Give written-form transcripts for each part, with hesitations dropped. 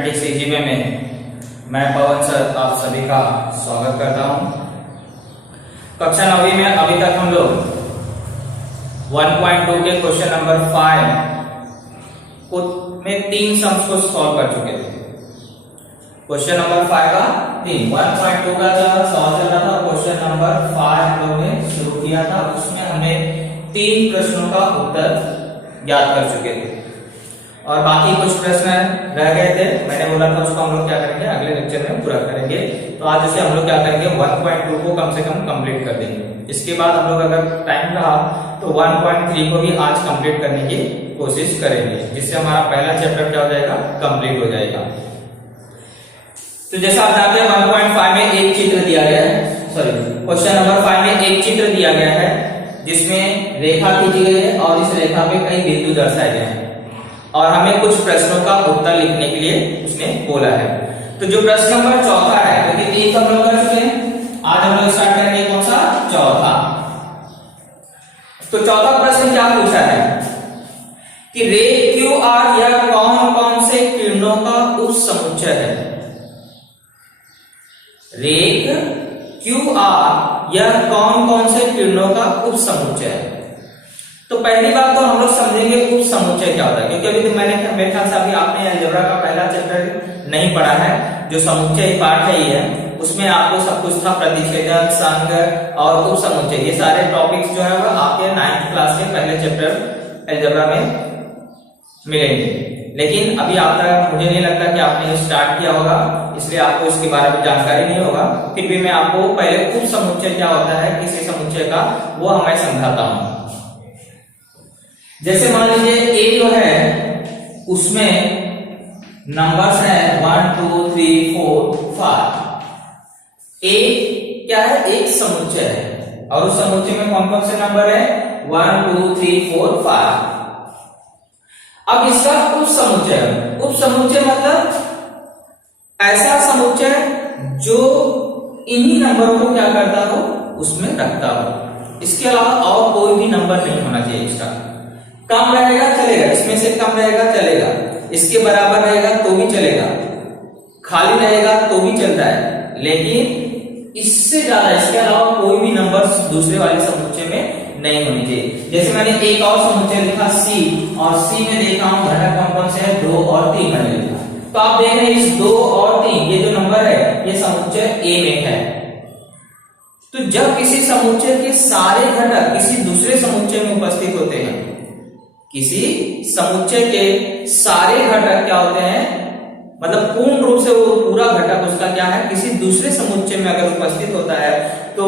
Mathematics easy में मैं पवन sir आप सभी का स्वागत करता हूं। कक्षा 9वीं में अभी तक हम लोग 1.2 के क्वेश्चन नंबर 5 को में 3 सम्स को सॉल्व कर चुके थे। क्वेश्चन नंबर 5 का 3 1.2 का सॉल्व चल रहा था। क्वेश्चन नंबर 5 हम लोग ने शुरू किया था, उसमें हमने 3 प्रश्नों का उत्तर ज्ञात कर चुके थे और बाकी कुछ प्रश्न रह गए थे। मैंने बोला था उसको हम लोग क्या करेंगे, अगले लेक्चर में पूरा करेंगे। तो आज उसे हम लोग क्या करेंगे, 1.2 को कम से कम कंप्लीट कर देंगे। इसके बाद हम लोग अगर टाइम रहा तो 1.3 को भी आज कंप्लीट करने की कोशिश करेंगे, जिससे हमारा पहला चैप्टर क्या हो जाएगा, कंप्लीट हो जाएगा। तो जैसा आप जानते हैं 1.5 में एक चित्र दिया गया है, सॉरी क्वेश्चन नंबर 5 में एक चित्र दिया गया है जिसमें रेखा खींची गई है और इस रेखा पे कई बिंदु दर्शाए गए हैं और हमें कुछ प्रश्नों का उत्तर लिखने के लिए उसने बोला है। तो जो प्रश्न नंबर चौथा है, क्योंकि 3 तो हम लोग कर चुके हैं, आज हम लोग स्टार्ट करेंगे कौन सा, चौथा। तो चौथा प्रश्न क्या पूछा है कि रे क्यू आर यह कौन कौन से किरणों का उप समुच्चय है। रेख क्यू आर यह कौन कौन से किरणों का उप समुच्चय है। तो पहली बात तो हम लोग समझेंगे उप समुच्चय क्या होता है, क्योंकि अभी तो मेरे ख्याल से अभी आपने अलजेब्रा का पहला चैप्टर नहीं पढ़ा है। जो समुच्चय पार्ट है ये है, उसमें आपको सब कुछ था, प्रतिच्छेदक, संघ और उप समुच्चय, ये सारे टॉपिक्स जो है वो आपके 9th क्लास के पहले चैप्टर अलजेब्रा में मिलेंगे। लेकिन अभी आप तक मुझे नहीं लगता कि आपने स्टार्ट किया होगा, इसलिए आपको इसके बारे में जानकारी नहीं होगा। फिर भी मैं आपको पहले उप समुच्चय क्या होता है, किसी समुच्चय का, वो मैं समझाता हूं। जैसे मान लीजिए ए जो है उसमें नंबर्स हैं 1 2 3 4 5। ए क्या है, एक समुच्चय है और उस समुच्चय में कौन कौन से नंबर है, 1 2 3 4 5। अब इसका उप समुच्चय, उप समुच्चय मतलब ऐसा समुच्चय जो इन्हीं नंबरों को क्या करता हो, उसमें रखता हो। इसके अलावा और कोई भी नंबर नहीं होना चाहिए। इसका कम रहेगा चलेगा, इसमें से कम रहेगा चलेगा, इसके बराबर रहेगा तो भी चलेगा, खाली रहेगा तो भी चलता है, लेकिन इससे ज्यादा, इसके अलावा कोई भी नंबर दूसरे वाले समुच्चय में नहीं होनी चाहिए। जैसे मैंने एक और समुच्चय लिखा सी, और सी में देखा हूं घटक कौन कौन से है, 2 और 3 मैंने लिखा। तो आप देख रहे हैं इस 2 और 3 ये जो नंबर है ये समुच्चय ए में है। तो जब किसी समुच्चय के सारे घटक किसी दूसरे समुच्चय में उपस्थित होते हैं, किसी समुच्चय के सारे घटक क्या होते हैं, मतलब पूर्ण रूप से वो पूरा घटक उसका क्या है, किसी दूसरे समुच्चय में अगर उपस्थित होता है तो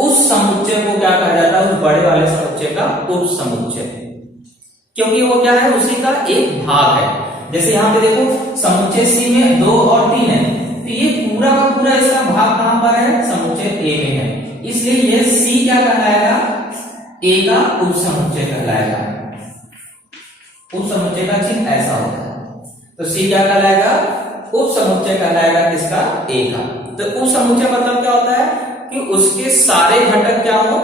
उस समुच्चय को क्या कहा जाता है, उस बड़े वाले समुच्चय का उप समुच्चय, क्योंकि वो क्या है, उसी का एक भाग है। जैसे यहाँ पे देखो समुच्चय सी में 2 और 3 है, तो ये पूरा का पूरा इसका भाग कहां पर है, समुच्चय ए में है, इसलिए ये सी क्या कहलाएगा, ए का उप समुच्चय कहलाएगा। उप समुच्चय का चिन्ह ऐसा होता है, तो सी क्या कहलाएगा, उप समुच्चय कहलाएगा किसका, ए का। तो उप समुच्चय मतलब क्या होता है कि उसके सारे घटक क्या हो,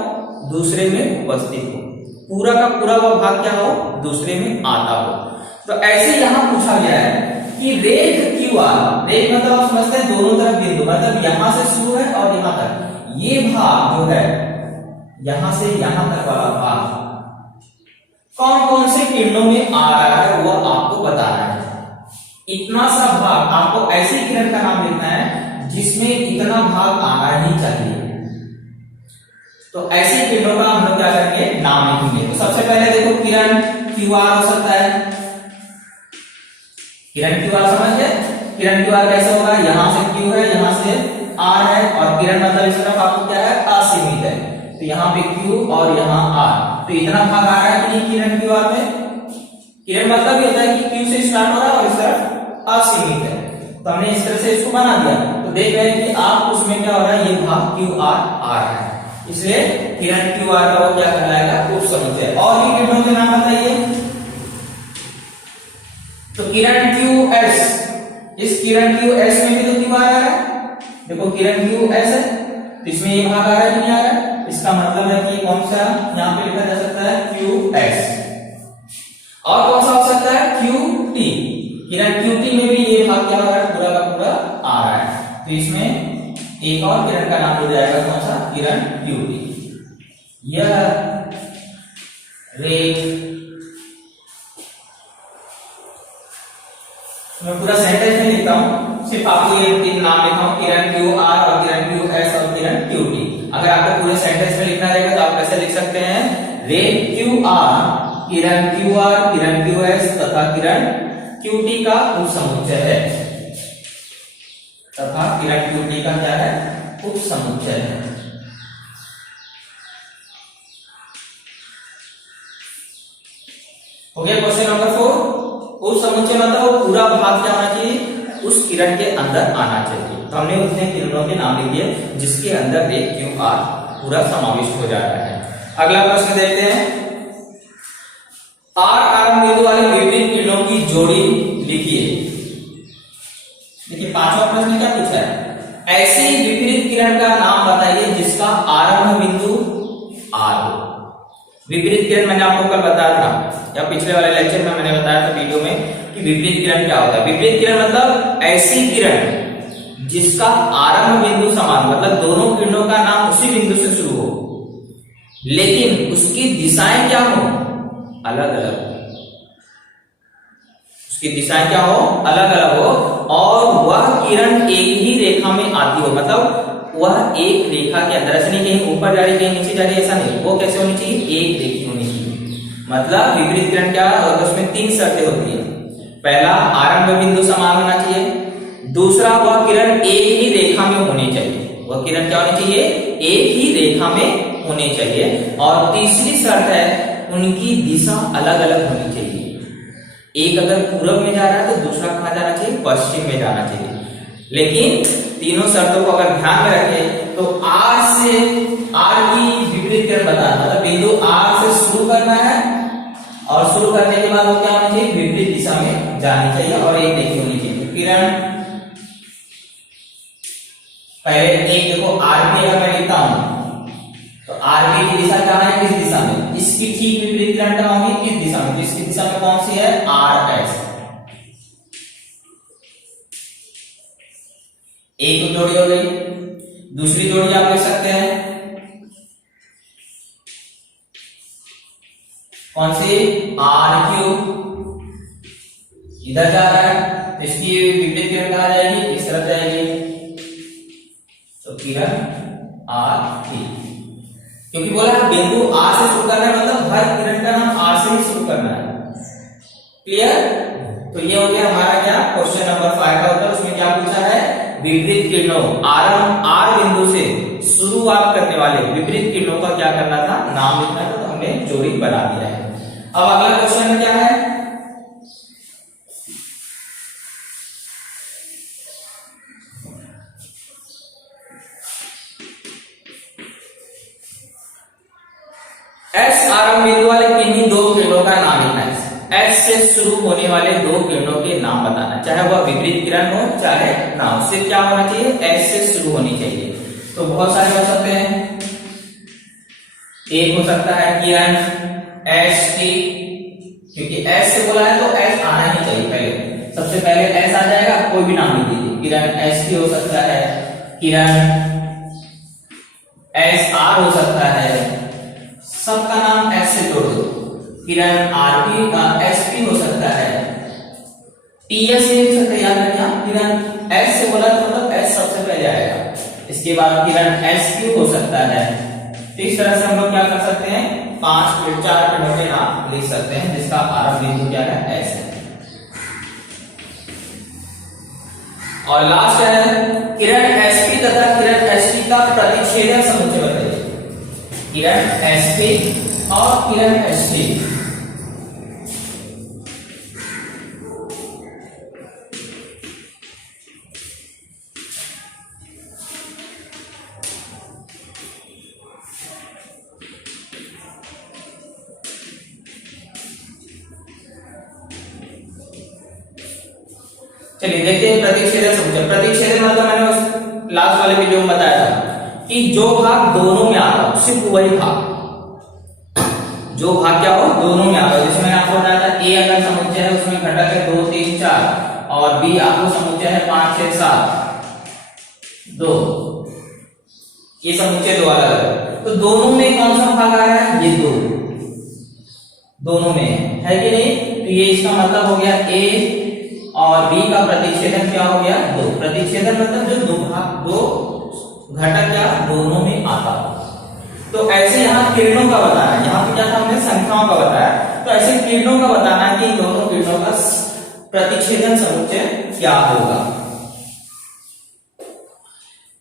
दूसरे में उपस्थित हो, पूरा का पूरा वह भाग क्या हो, दूसरे में आता हो। तो ऐसे यहां पूछा गया है कि रेख क्यू आर, रेख मतलब आप समझते हैं दोनों तरफ बिंदु, मतलब यहां से शुरू है और यहां तक, ये भाग जो है यहां से यहां तक वाला भाग कौन कौन से किरणों में आ रहा है वो आपको बताना है। इतना सा भाग आपको ऐसे किरण का नाम लिखना है जिसमें इतना भाग आना ही चाहिए। तो ऐसे किरणों का हम लोग क्या करेंगे, नाम लिखेंगे। तो सबसे पहले देखो किरण क्यू आर हो सकता है, किरण क्यू आर समझ गए। किरण क्यू आर कैसे होगा, यहां से क्यू है, यहां से आर है, और किरण मतलब इस तरफ आपको क्या है, असीमित है, तो यहाँ पे क्यू और यहाँ आर, तो इतना भाग आ रहा है कि नहीं किरण क्यू आर में। किरण मतलब ये होता है कि क्यू से स्टार्ट हो रहा है और इस तरफ असीमित है, तो हमने इस तरह से इसको बना दिया। तो देख रहे हैं कि आप उसमें क्या हो रहा है, ये भाग क्यू आर आ रहा है, इसलिए किरण क्यू आर का वो क्या कहलाएगा, उप समुच्चय। और भी किरणों के नाम बताइए। तो किरण क्यू एस, इस किरण क्यू एस में भी तो क्यू आ रहा है, देखो किरण क्यू एस है, तो इसमें ये भाग आ रहा है कि नहीं आ रहा है, इसका मतलब है कि कौन सा यहां पे लिखा जा सकता है, क्यू एस। और कौन सा हो सकता है, क्यू टी, किरण क्यू टी में भी ये भाग क्या हो रहा है, पूरा का पूरा आ रहा है। तो इसमें एक और किरण का नाम हो जाएगा कौन सा, किरण QT। यह रे, मैं पूरा सेंटेंस में लिखता हूं, सिर्फ आपको ये तीन नाम लिखा हूं, किरण QR और किरण QS और किरण QT। अगर आपको पूरे सेंटेंस में लिखना रहेगा तो आप कैसे लिख सकते हैं, रे QR, किरण QR, किरण QS तथा किरण QT का उपसमुच्चय है, तथा किरण QT का क्या है, उपसमुच्चय है। हो गया क्वेश्चन नंबर 4। उस समुच्चय मतलब पूरा भाग क्या होना चाहिए, उस किरण के अंदर आना चाहिए। तो हमने उतने किरणों के नाम लिख दिए जिसके अंदर रे QR पूरा समाविष्ट हो जाता है। अगला प्रश्न देखते हैं, R आरंभ बिंदु वाले विपरीत किरणों की जोड़ी लिखिए। देखिए पांचवा प्रश्न क्या पूछा है, ऐसी विपरीत किरण का नाम बताइए जिसका आरंभ बिंदु R हो। विपरीत किरण मैंने आपको कल बताया था, या पिछले वाले लेक्चर में मैंने बताया था वीडियो में कि विपरीत किरण क्या होता है। विपरीत किरण मतलब ऐसी किरण जिसका आरंभ बिंदु समान, मतलब दोनों किरणों का नाम उसी बिंदु से शुरू हो, लेकिन उसकी दिशाएं क्या हो, अलग अलग। उसकी दिशाएं क्या हो, अलग अलग हो, और वह किरण एक ही रेखा में आती हो, मतलब वह एक रेखा के अंदर, ऐसे नहीं कहीं ऊपर जा रही कहीं नीचे जा रही, ऐसा नहीं। वो कैसे होनी चाहिए, एक रेखी होनी चाहिए। मतलब विपरीत किरण क्या है, उसमें तीन शर्तें होती है। पहला, आरंभ बिंदु समान होना चाहिए। दूसरा, वह किरण एक ही रेखा में होनी चाहिए। वह किरण क्या होनी चाहिए, एक ही रेखा में होनी चाहिए। और तीसरी शर्त है, उनकी दिशा अलग अलग होनी चाहिए। एक अगर पूरब में जा रहा है तो दूसरा कहां जाना चाहिए, पश्चिम में जाना चाहिए। लेकिन तीनों शर्तों को अगर ध्यान में रखें तो R से R की विपरीत किरण बताना, मतलब बिंदु R से शुरू करना है और शुरू करने के बाद वो क्या होनी चाहिए, विपरीत दिशा में जानी चाहिए और एक रेखी होनी चाहिए। किरण पहले एक देखो, RP अगर मैं लिखता हूं तो RP की दिशा क्या है, किस दिशा में, इसकी ठीक विपरीत किरण क्या होगी, किस दिशा में, इसकी दिशा में कौन सी है, RS। एक जोड़ी हो गई। दूसरी जोड़ी आप लिख सकते हैं कौन सी, RQ, इधर जा रहा है तो इसकी विपरीत किरण कहाँ जाएगी, इस तरफ जाएगी, तो किरण RT। क्योंकि बोला है बिंदु R से शुरू करना है, मतलब हर किरण का नाम R से ही शुरू करना है। क्लियर? तो ये हो गया हमारा क्या, क्वेश्चन नंबर 5 का उत्तर। उसमें क्या पूछा है, विपरीत किरणों, आरंभ R बिंदु से शुरुआत करने वाले विपरीत किरणों का क्या करना था, नाम लिखना था। तो हमने जोड़ी बना दिया है। अब अगला क्वेश्चन में क्या है, S आरंभ बिंदु वाले किन्हीं दो किरणों का नाम लिखना है। S से शुरू होने वाले दो किरणों के नाम बताना, चाहे वह विपरीत किरण हो चाहे ना हो, सिर्फ क्या होना चाहिए, S से शुरू होनी चाहिए। तो बहुत सारे हो सकते हैं, एक हो सकता है किरण ST, क्योंकि S से बोला है तो S आना ही चाहिए पहले, सबसे पहले S आ जाएगा। कोई भी नाम लिख दीजिए, किरण ST हो सकता है, किरण SR हो सकता है, सबका नाम S से जोड़ दो। किरण RP का SP हो सकता है, TS से लिख सकते हैं, याद रखिए। किरण S से बोला तो मतलब S सबसे पहले आएगा, इसके बाद किरण SQ हो सकता है। तो इस तरह से हम लोग क्या कर सकते हैं, 4 किरणों के नाम लिख सकते हैं जिसका आरंभ बिंदु क्या है, S है। और लास्ट है किरण SP तथा किरण ST का प्रतिच्छेदन समुच्चय बताइए। किरण SP और किरण ST, चलिए देखते हैं प्रतिच्छेदन समुच्चय। प्रतिच्छेदन मतलब मैंने लास्ट वाले वीडियो में बताया था कि जो भाग दोनों में आता हो, सिर्फ वही भाग, जो भाग क्या हो, दोनों में आता हो। जैसे मैंने आपको बताया था, A अगर समुच्चय है उसमें घटक है 2 3 4, और बी आपको समुच्चय है 5 6 7 2, ये समुच्चय दो अलग अलग। तो दोनों में कौन सा भाग आ रहा है? ये 2 दोनों में है कि नहीं? तो ये इसका मतलब हो गया a और b का प्रतिच्छेदन क्या हो गया? 2। प्रतिच्छेदन मतलब जो दो घटक क्या दोनों में आता। तो ऐसे यहाँ किरणों का बताना है, यहाँ पे क्या था हमने संख्याओं का बताया, तो ऐसे किरणों का बताना है कि दोनों किरणों का प्रतिच्छेदन समुच्चय क्या होगा।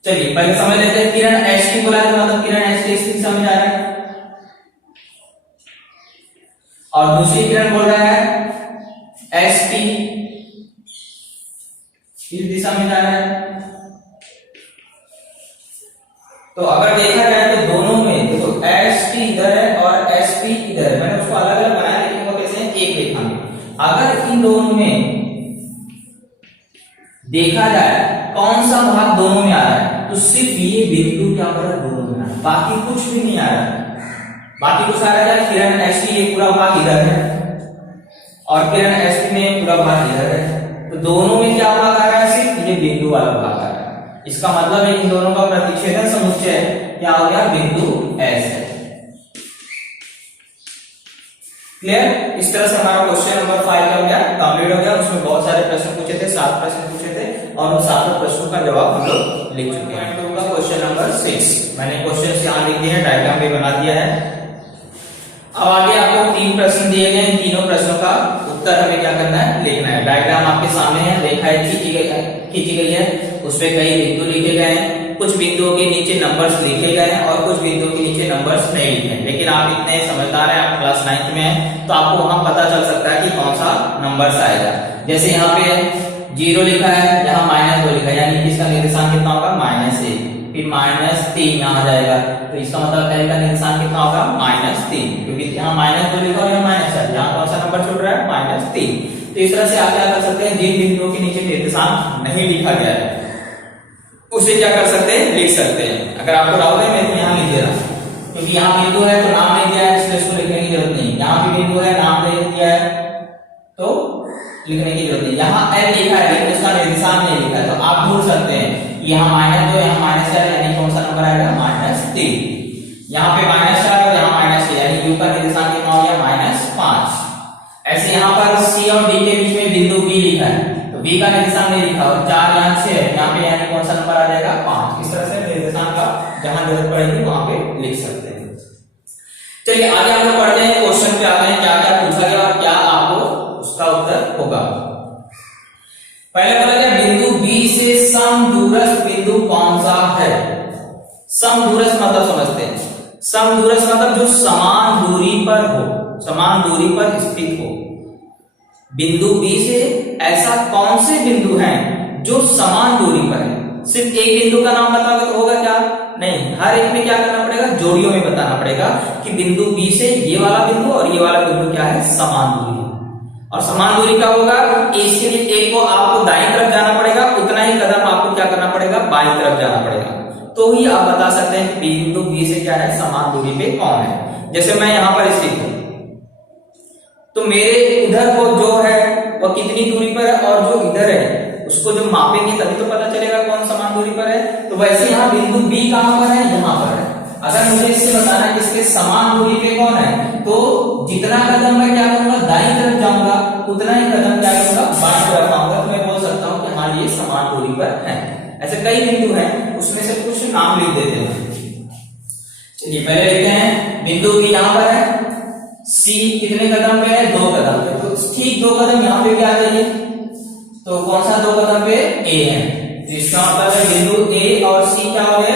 चलिए पहले समझ लेते हैं। किरण HT बोला है मतलब किरण HT इस दिशा में जा रहा है और दूसरी किरण बोल रहा है ST इस दिशा में जा रहा है। तो अगर देखा जाए तो दोनों में देखो ST इधर है और SP इधर है, मैंने उसको अलग अलग बनाया लेकिन वो कैसे हैं एक रेखा में। अगर इन दोनों में देखा जाए कौन सा भाग दोनों में आ रहा है तो सिर्फ ये बिंदु क्या कर रहा है दोनों में आ रहा है, बाकी कुछ भी नहीं आ रहा है। बाकी कुछ आ रहा है किरण ST ये पूरा भाग इधर है और किरण SP में पूरा भाग इधर है, तो दोनों में क्या भाग आ रहा है? सिर्फ ये बिंदु वाला भाग आ रहा है। इसका मतलब है इन दोनों का प्रतिच्छेदन समुच्चय क्या हो गया? बिंदु S है। क्लियर? इस तरह से हमारा क्वेश्चन नंबर 5 क्या हो गया? कंप्लीट हो गया। उसमें बहुत सारे प्रश्न पूछे थे, 7 प्रश्न पूछे थे और उन 7 प्रश्नों का जवाब हम लोग लिख चुके हैं। क्वेश्चन नंबर 6 मैंने क्वेश्चन यहाँ लिख दिए हैं, डायग्राम भी बना दिया है। अब आगे आपको 3 प्रश्न दिए गए हैं, तीनों प्रश्नों का उत्तर हमें क्या करना है? लिखना है। डायग्राम आपके सामने है, रेखाएं खींची गई है, उसपे कई बिंदु लिखे गए हैं, कुछ बिंदुओं के नीचे नंबर्स लिखे गए हैं और कुछ बिंदुओं के नीचे नंबर्स नहीं लिखे हैं। लेकिन आप इतने समझदार हैं, आप क्लास 9th में हैं, तो आपको वहां पता चल सकता है कि कौन सा नंबर्स आएगा। जैसे यहाँ पे 0 लिखा है, यहाँ -2 लिखा है, यानी इसका निर्देशांक कितना होगा? -1, फिर -3 यहाँ आ जाएगा, तो इसका मतलब पहले का निर्देशांक कितना होगा? -3, क्योंकि यहाँ -2 लिखा और यहाँ -4, यहाँ कौन सा नंबर छूट रहा है? -3। तो इस तरह से आप क्या कर सकते हैं? जिन बिंदुओं के नीचे निर्देशांक नहीं लिखा गया है उसे क्या कर सकते हैं? लिख सकते हैं। अगर आपको डाउट है मैं तो यहाँ लिख दे रहा हूँ, क्योंकि यहाँ बिंदु है तो नाम नहीं दिया है इसलिए इसको लिखने की जरूरत नहीं। यहाँ भी बिंदु है, नाम नहीं दिया है तो लिखने की जरूरत नहीं। यहाँ L लिखा है लेकिन उसका निर्देशांक नहीं लिखा है, तो आप ढूंढ सकते हैं यहाँ -2 यहाँ -4 यानी कौन सा नंबर आएगा? -3। यहाँ पे -4 और यहाँ -6 यानी U का निर्देशांक कितना हो गया? -5। ऐसे यहाँ पर C और D के बीच में बिंदु B लिखा है, तो B का निर्देशांक नहीं लिखा और 4 यहाँ 6 यहाँ पे यानी कौन सा नंबर आ जाएगा? 5। इस तरह से निर्देशांक का जहां जरूरत पड़ेगी वहां पे लिख सकते हैं। चलिए आगे हम लोग पढ़ते हैं, क्वेश्चन पे आते हैं, क्या क्या पूछा गया और क्या आपको उसका उत्तर होगा। पहले बोला गया बिंदु B से समदूरस्थ बिंदु कौन सा है? समदूरस्थ मतलब समझते हैं, समदूरस्थ मतलब जो समान दूरी पर हो, समान दूरी पर स्थित हो। बिंदु B से ऐसा कौन से बिंदु हैं जो समान दूरी पर है? सिर्फ एक बिंदु का नाम बताओगे तो होगा क्या? नहीं, हर एक में क्या करना पड़ेगा? जोड़ियों में बताना पड़ेगा कि बिंदु B से ये वाला बिंदु और ये वाला बिंदु क्या है? समान दूरी। और समान दूरी का होगा इसके लिए एक को आपको दाईं तरफ जाना पड़ेगा, उतना ही कदम आपको क्या करना पड़ेगा? बाईं तरफ जाना पड़ेगा, तो ही आप बता सकते हैं कि बिंदु B से क्या है? समान दूरी पे कौन है। जैसे मैं यहाँ पर स्थित हूं तो मेरे उधर को जो है वह कितनी दूरी पर है और जो इधर है उसको जब मापेंगे तभी तो पता चलेगा कौन समान दूरी पर है। तो वैसे यहाँ बिंदु B कहां पर है? यहाँ पर है। अगर मुझे इससे बताना है कि इसके समान दूरी पे कौन है, तो जितना कदम मैं क्या करूंगा? दाईं तरफ जाऊंगा, उतना ही कदम क्या करूंगा? बाईं तरफ आऊंगा, तो मैं बोल सकता हूँ कि हाँ ये समान दूरी पर है। ऐसे कई बिंदु हैं, उसमें से कुछ नाम लिख देते हैं। चलिए पहले लिखते हैं बिंदु B यहाँ पर है, C कितने कदम पे है? 2 कदम पे, तो ठीक 2 कदम यहाँ पे क्या आ जाइए, तो कौन सा 2 कदम पे? A है। तो इसका मतलब है बिंदु A और C क्या हो गए?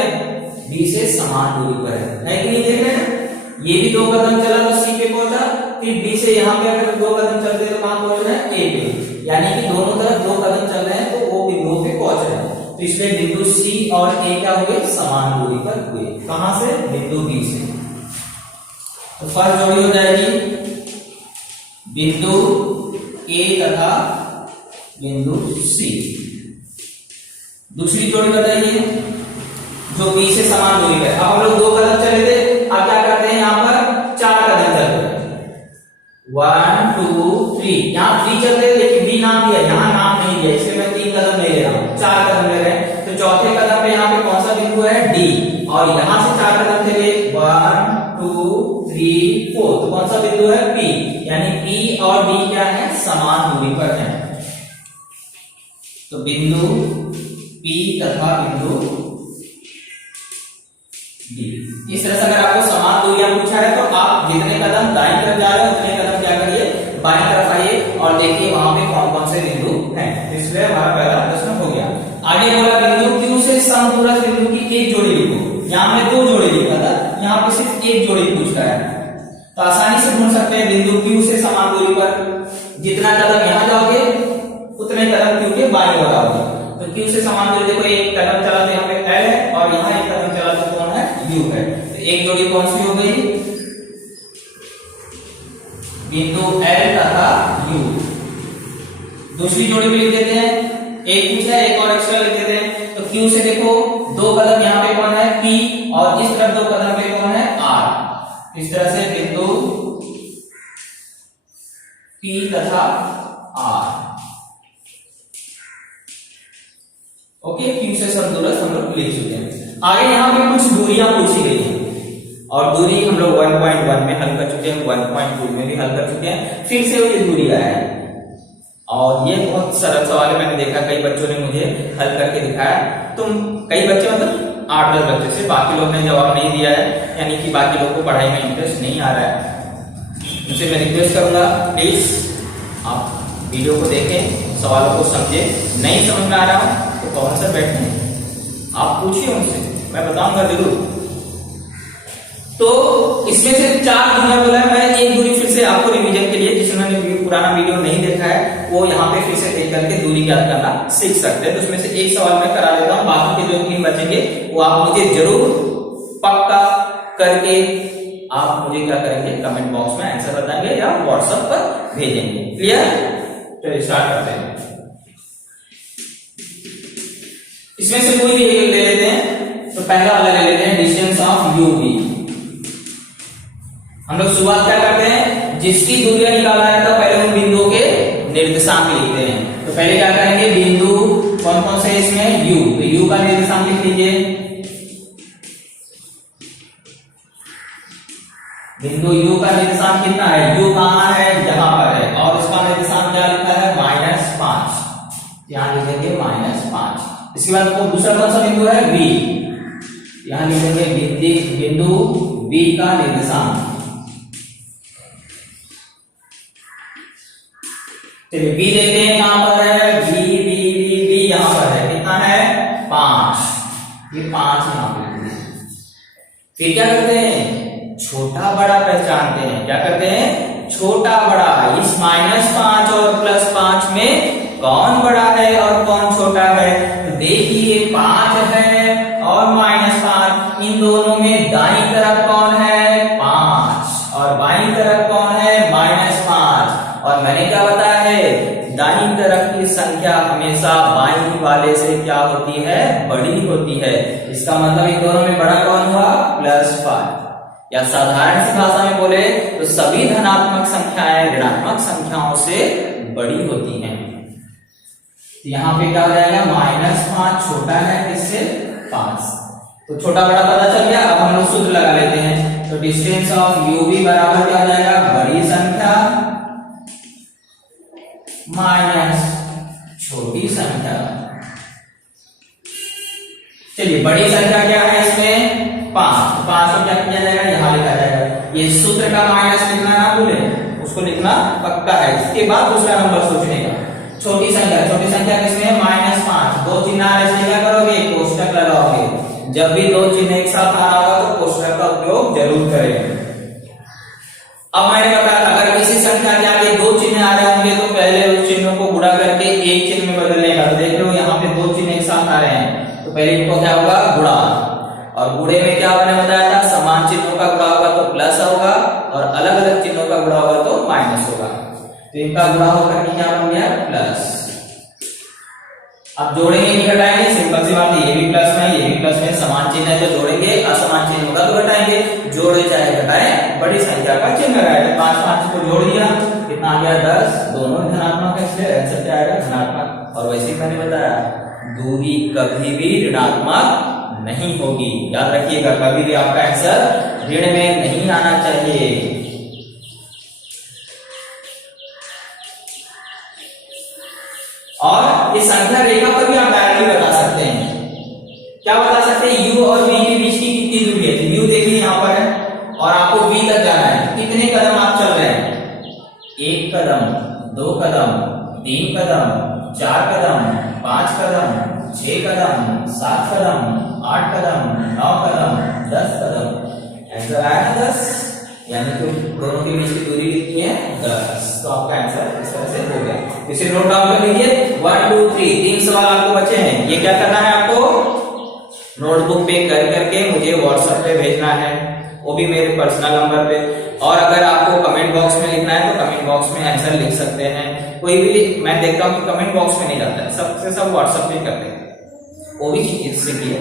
B से समान दूरी पर है कि नहीं? देख रहे हैं, ये भी 2 कदम चला तो C पे पहुंचा, फिर B से यहाँ पे अगर 2 कदम चलते तो कहां पहुंच रहे हैं? A पे, यानी कि दोनों तरफ 2 कदम चल रहे हैं तो वो बिंदु पे पहुंच रहे हैं। तो इसलिए बिंदु C और A क्या हो गए? समान दूरी पर हुए। कहां से? बिंदु B से। तो फर्स्ट जोड़ी हो जाएगी बिंदु A तथा बिंदु C। दूसरी जोड़ी बताइए जो B से समान दूरी पे। अब हम लोग 2 कदम चले थे, अब क्या करते हैं? यहाँ पर 4 कदम चल रहे हैं, 1 2 3। यहाँ 3 चल रहे लेकिन B नाम दिया, यहाँ नाम नहीं दिया, है डी, और यहां से 4 कदम चले 1 2 3 4, तो कौन सा बिंदु है पी, यानी पी और डी क्या है, समान दूरी पर है। तो बिंदु पी तथा बिंदु डी, इस तरह से अगर आपको समान दूरियां पूछा है तो आप जितने कदम दाईं तरफ जा रहे हो उतने कदम क्या करिए, बाईं तरफ आइए और देखिए वहां पे कौन कौन से बिंदु हैं। इसलिए हमारा पहला प्रश्न हो गया। आगे बोला बिंदु क्यू से समदूरस्थ बिंदु की एक जोड़ी लिखो। यहाँ में 2 जोड़ी लिखा था, यहाँ पे सिर्फ एक जोड़ी पूछ रहा है, तो आसानी से ढूंढ सकते हैं बिंदु क्यू से समान दूरी पर जितना कदम यहाँ जाओगे उतने कदम क्यू के बाईं ओर आओगे। तो क्यू से समान दूरी देखो, एक कदम चला तो यहाँ पे एल है और यहाँ एक कदम चला तो कौन है, यू है। तो एक जोड़ी कौन सी हो गई, बिंदु एल तथा यू। दूसरी जोड़ी भी लिख देते हैं, एक पूछा है एक और एक्स्ट्रा लिख देते हैं। तो क्यू से देखो 2 कदम यहाँ पे कौन है पी, और इस तरफ 2 कदम पे कौन है आर। इस तरह से बिंदु पी तथा आर, ओके, क्यू से समदूरस्थ हम लोग लिख चुके हैं। आगे यहाँ पे कुछ दूरियां पूछी गई हैं और दूरी हम लोग 1.1 में हल कर चुके हैं, 1.2 में भी हल कर चुके हैं। फिर से ये दूरी आया है और ये बहुत सरल सवाल है, मैंने देखा कई बच्चों ने मुझे हल करके दिखाया। तुम कई बच्चे मतलब 8-10 बच्चे से, बाकी लोग ने जवाब नहीं दिया है, यानी कि बाकी लोग को पढ़ाई में इंटरेस्ट नहीं आ रहा है। मुझे मैं रिक्वेस्ट करूंगा प्लीज आप वीडियो को देखें, सवालों को समझे। नहीं समझ में आ रहा हो तो कौन सा बैठे आप पूछिए उनसे, मैं बताऊंगा जरूर। तो इसमें से 4 दूरियां बोला है, मैं एक दूरी फिर से आपको रिवीजन के लिए, जिन्होंने पुराना वीडियो नहीं देखा है वो यहाँ पे फिर से देख करके दूरी याद करना सीख सकते हैं। तो उसमें से एक सवाल मैं करा देता हूँ, बाकी के जो 3 बचेंगे वो आप मुझे जरूर पक्का करके आप मुझे क्या करेंगे, कमेंट बॉक्स में आंसर बताएंगे या व्हाट्सएप पर भेजेंगे। क्लियर? तो स्टार्ट करते हैं। इसमें से कोई भी एक ले लेते हैं। तो पहला वाला ले लेते हैं, डिस्टेंस ऑफ यू बी। हम लोग शुरुआत क्या करते हैं, जिसकी दूरियां निकाला है तो पहले उन बिंदुओं के निर्देशांक लिखते हैं। तो पहले क्या करेंगे, बिंदु कौन कौन से इसमें यू, तो यू का निर्देशांक लिख लीजिए। बिंदु यू का निर्देशांक कितना है, यू कहां है, यहां पर है, और इसका निर्देशांक क्या लिखा है, -5। यहां लिखेंगे -5। इसके बाद तो दूसरा कौन सा बिंदु है, बी, यहां लिखेंगे बिंदु बी का निर्देशांक। चलिए बी देखते हैं कहां पर है, बी बी बी बी यहां पर है, कितना है 5, ये 5 यहां पे। फिर क्या करते हैं, छोटा बड़ा पहचानते हैं। क्या करते हैं, छोटा बड़ा। इस -5 और +5 में कौन बड़ा है और कौन छोटा है, तो देखिए 5 है और -5, इन दोनों में दाईं तरफ कौन है 5 और बाईं तरफ कौन है -5। और मैंने क्या बताया है, दाईं तरफ की संख्या हमेशा बाईं वाले से क्या होती है, बड़ी होती है। इसका मतलब इन दोनों में बड़ा कौन हुआ, +5। या साधारण सी भाषा में बोले तो सभी धनात्मक संख्याएं ऋणात्मक संख्याओं से बड़ी होती हैं। यहाँ पे क्या हो जाएगा, -5 छोटा है किससे, 5। तो छोटा बड़ा पता चल गया। अब हम लोग सूत्र लगा लेते हैं। तो डिस्टेंस ऑफ यू बी बराबर क्या हो जाएगा, बड़ी संख्या माइनस छोटी संख्या। चलिए बड़ी संख्या क्या है इसमें 5, 5 को क्या किया जाएगा, यहां लिखा जाएगा। ये सूत्र का माइनस लिखना ना भूले, उसको लिखना पक्का है। इसके बाद दूसरा नंबर सोचने का। छोटी संख्या किसमें, -5, 2 चिन्ह आ रहे, इसलिए क्या करोगे, कोष्टक लगाओगे। जब भी 2 चिन्ह एक साथ आ रहा होगा तो कोष्टक का उपयोग जरूर करें। अब मैंने बताया अगर किसी संख्या के आगे 2 चिन्ह आ रहे होंगे तो पहले उस चिन्हों को गुणा करके एक चिन्ह में बदलने का। तो देख लो यहाँ पे 2 चिन्ह एक साथ आ रहे हैं, तो पहले इनको क्या होगा, गुणा। और गुणे में क्या मैंने बताया था, समान चिन्हों का गुणा होगा तो प्लस होगा और अलग अलग चिन्हों का गुणा होगा तो माइनस होगा। तो इनका गुणा होकर के क्या बन गया, प्लस। अब जोड़ेंगे नहीं घटाएंगे, सिंपल सी बात है, ये भी प्लस में ये भी प्लस में, समान चिन्ह है तो जोड़ेंगे, असमान चिन्ह होगा तो घटाएंगे। जोड़े चाहे घटाएं, बड़ी संख्या का चिन्ह लगाएंगे। 5 को जोड़ दिया, कितना आ गया 10, दोनों धनात्मक है इसलिए आंसर क्या आएगा, धनात्मक। और वैसे मैंने बताया दूरी कभी भी ऋणात्मक नहीं होगी। याद रखिएगा, कभी भी आपका आंसर ऋण में नहीं आना चाहिए। और इस संख्या रेखा पर भी आप डायरेक्टली बता सकते हैं। क्या बता सकते हैं? u और v के बीच की कितनी दूरी है? u देखिए यहाँ पर है और आपको v तक जाना है। कितने कदम आप चल रहे हैं? 1 कदम, 2 कदम, 3 कदम, 4 कदम, 5 कदम, 6 कदम, 7 कदम, 8 कदम, 9 कदम, 10 कदम। आंसर आया ना 10, यानी कि दोनों के बीच की दूरी कितनी है? 10। तो आपका आंसर इस तरह से हो गया। इसे नोट डाउन कर लीजिए। 1 2 3 तीन सवाल आपको बचे हैं। ये क्या करना है आपको? नोटबुक पे कर करके मुझे व्हाट्सएप पे भेजना है, वो भी मेरे पर्सनल नंबर पे। और अगर आपको कमेंट बॉक्स में लिखना है तो कमेंट बॉक्स में आंसर लिख सकते हैं। कोई भी मैं देखता हूँ कि कमेंट बॉक्स में नहीं जाता है, सबसे सब व्हाट्सएप पे करते हैं। वो भी चीज सीखिए,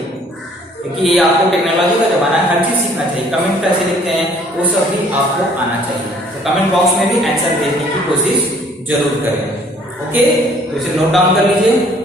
क्योंकि ये आपको टेक्नोलॉजी का जमाना है, हर चीज सीखना चाहिए। कमेंट कैसे लिखते हैं वो सब भी आपको आना चाहिए। तो कमेंट बॉक्स में भी आंसर भेजने की कोशिश जरूर करें। ओके, तो इसे नोट डाउन कर लीजिए।